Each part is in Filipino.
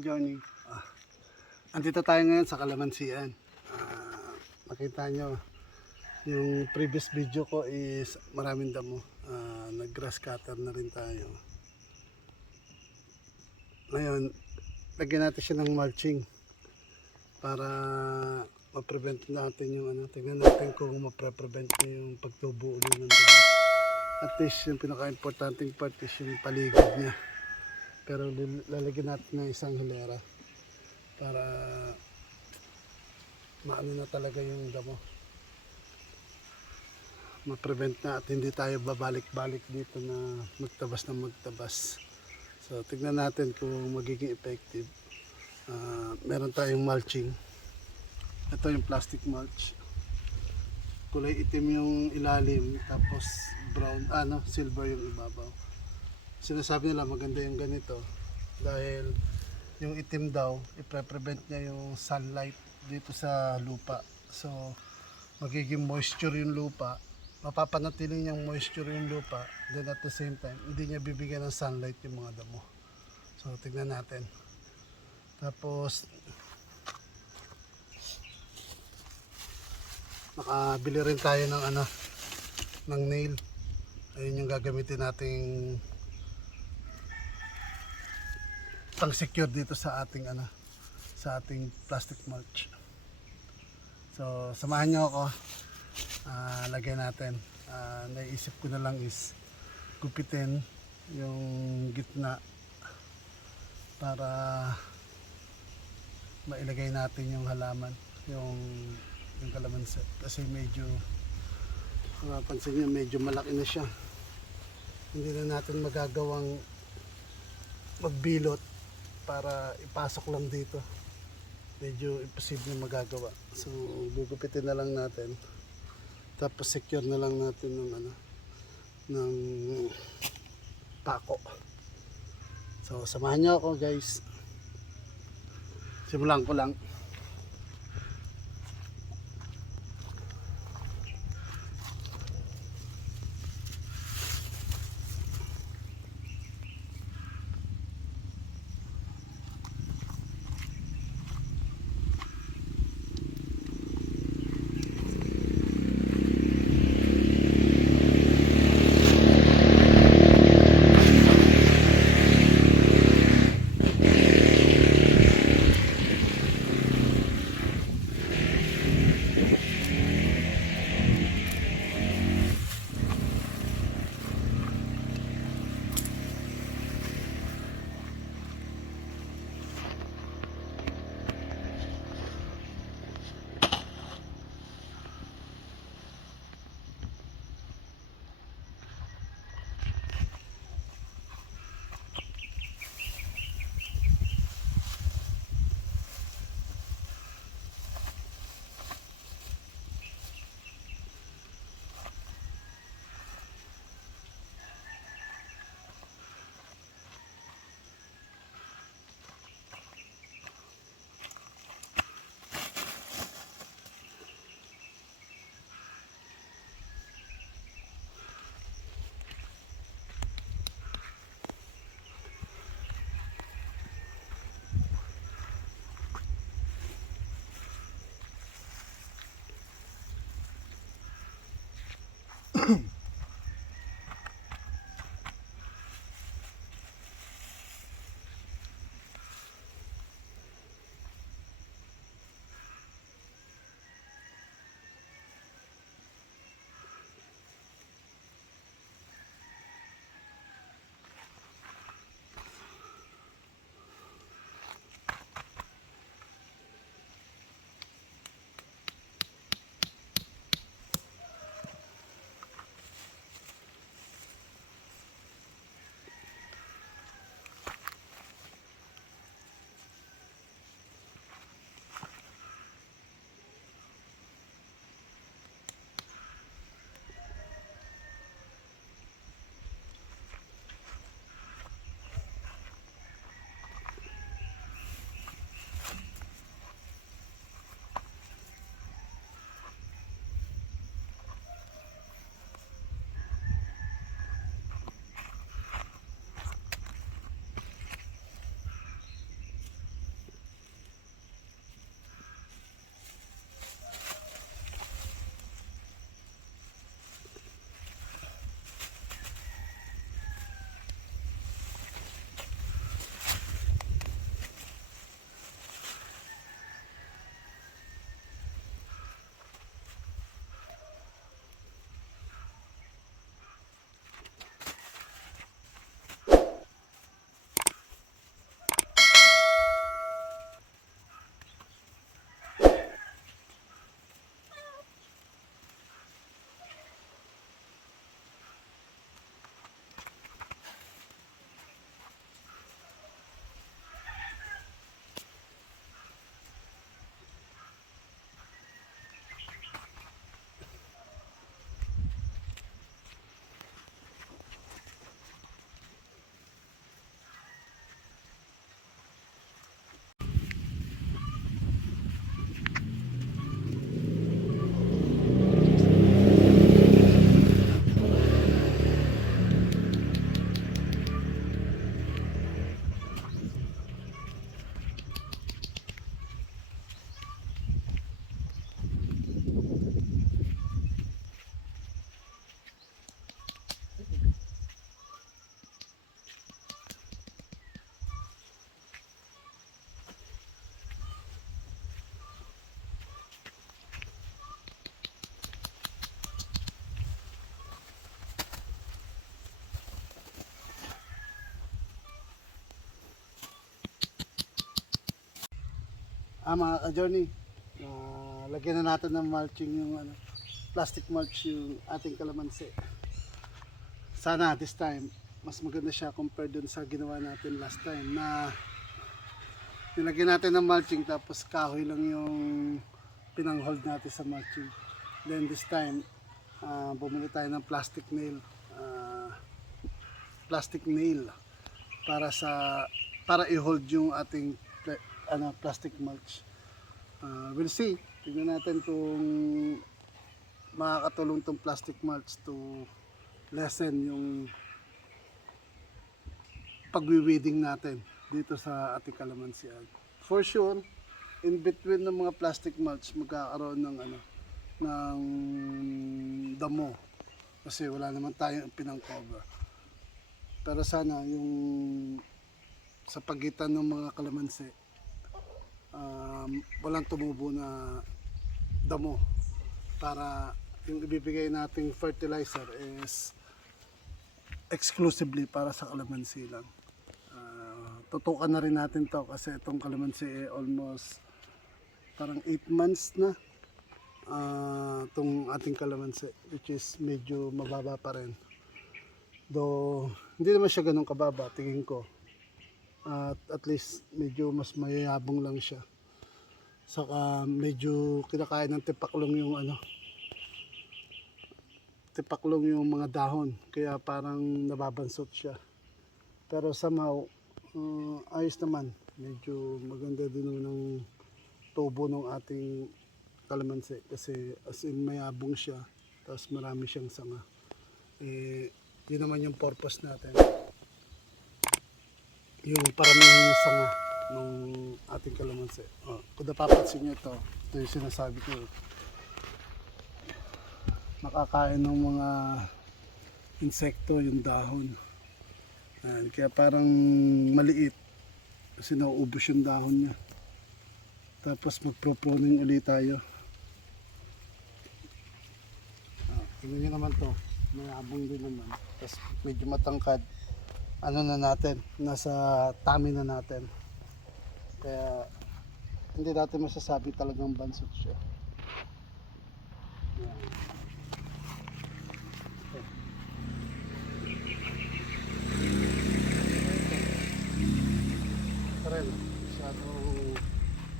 Ka-Johnny. Ah, andito tayo ngayon sa Kalamansian. Ah, makita nyo, yung previous video ko is maraming damo. Ah, nag-grass cutter na rin tayo. Ngayon, lagyan natin siya ng mulching para ma-prevent natin yung ano. Tingnan natin kung ma-prevent yung pagtubo ulit ng damo. At least yung pinaka-importanting part is yung paligid niya pero lalagyan natin ng isang hilera para maano na talaga yung damo. Ma-prevent na at hindi tayo babalik-balik dito na magtabas na magtabas. So tignan natin kung magiging effective. Ah, meron tayong mulching. Ito yung plastic mulch. Kulay itim yung ilalim tapos brown ano silver yung ibabaw sinasabi nila maganda yung ganito dahil yung itim daw ipre-prevent niya yung sunlight dito sa lupa. So magiging moisture yung lupa. Mapapanatili niyang moisture yung lupa. Then at the same time hindi niya bibigyan ng sunlight yung mga damo. So tignan natin. Tapos nakabili rin tayo ng ano ng nail. Ayun yung gagamitin nating pang secure dito sa ating ano sa ating plastic mulch. So samahan nyo ako. Ah, lagay natin. Ah, naisip ko na lang is gupitin yung gitna para mailagay natin yung halaman yung yung kalamansi. Kasi medyo mapansin nyo medyo malaki na siya. Hindi na natin magagawang magbilot para ipasok lang dito. Medyo imposible magagawa. So gugupitin na lang natin. Tapos secure na lang natin ng ano ng pako. So samahan niyo ako guys. Simulan ko lang Ah, mga ka-journey, ah, lagyan na natin ng mulching yung ano, plastic mulch yung ating kalamansi. Sana this time, mas maganda siya compared dun sa ginawa natin last time na nilagyan natin ng mulching tapos kahoy lang yung pinang-hold natin sa mulching. Then this time, ah, bumili tayo ng plastic nail. ah, plastic nail para sa para i-hold yung ating ano plastic mulch. Ah, we'll see. Tingnan natin kung makakatulong tong plastic mulch to lessen yung pagwi-weeding natin dito sa ating kalamansian. For sure, in between ng mga plastic mulch magkakaroon ng ano ng damo kasi wala naman tayong pinang-cover. Pero sana yung sa pagitan ng mga kalamansi walang tumubo na damo para yung ibibigay nating fertilizer is exclusively para sa kalamansi lang. Ah, tutukan na rin natin to kasi itong kalamansi eh, almost parang 8 months na ah, itong ating kalamansi which is medyo mababa pa rin. Though hindi naman siya ganun kababa tingin ko. At at least medyo mas mayayabong lang siya. Saka medyo kinakain ng tipaklong yung ano. Tipaklong yung mga dahon. Kaya parang nababansot siya. Pero somehow, uh, ayos naman. Medyo maganda din naman ang tubo ng ating kalamansi. Kasi as in mayabong siya. Tapos marami siyang sanga. Eh, yun naman yung purpose natin yung paramihan yung sanga ng ating kalamansi. Oh, kung napapansin nyo ito, ito yung sinasabi ko. Nakakain ng mga insekto yung dahon. Ayan, kaya parang maliit kasi nauubos yung dahon niya. Tapos magpro-pruning ulit tayo. Ah, tingnan nyo naman to. Mayabong din naman. Tapos medyo matangkad ano na natin, nasa tummy na natin. Kaya hindi natin masasabi talagang bansot siya.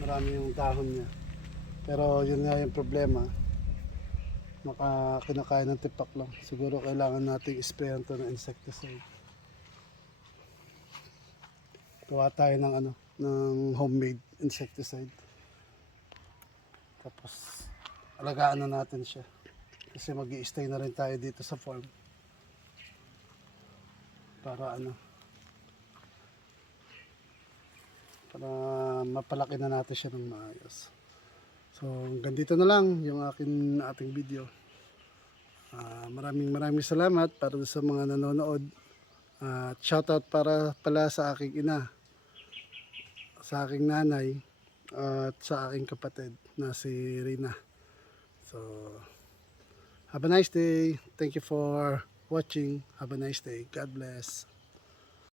Marami yung dahon niya. Pero yun nga yung problema. Maka kinakain ng tipak lang. Siguro kailangan nating sprayan to ng insecticide gawa tayo ng ano ng homemade insecticide. Tapos alagaan na natin siya. Kasi mag stay na rin tayo dito sa farm. Para ano? Para mapalaki na natin siya ng maayos. So hanggang dito na lang yung akin ating video. Ah, maraming maraming salamat para sa mga nanonood. At shoutout para pala sa aking ina sa aking nanay at sa aking kapatid na si Rina. So, have a nice day. Thank you for watching. Have a nice day. God bless.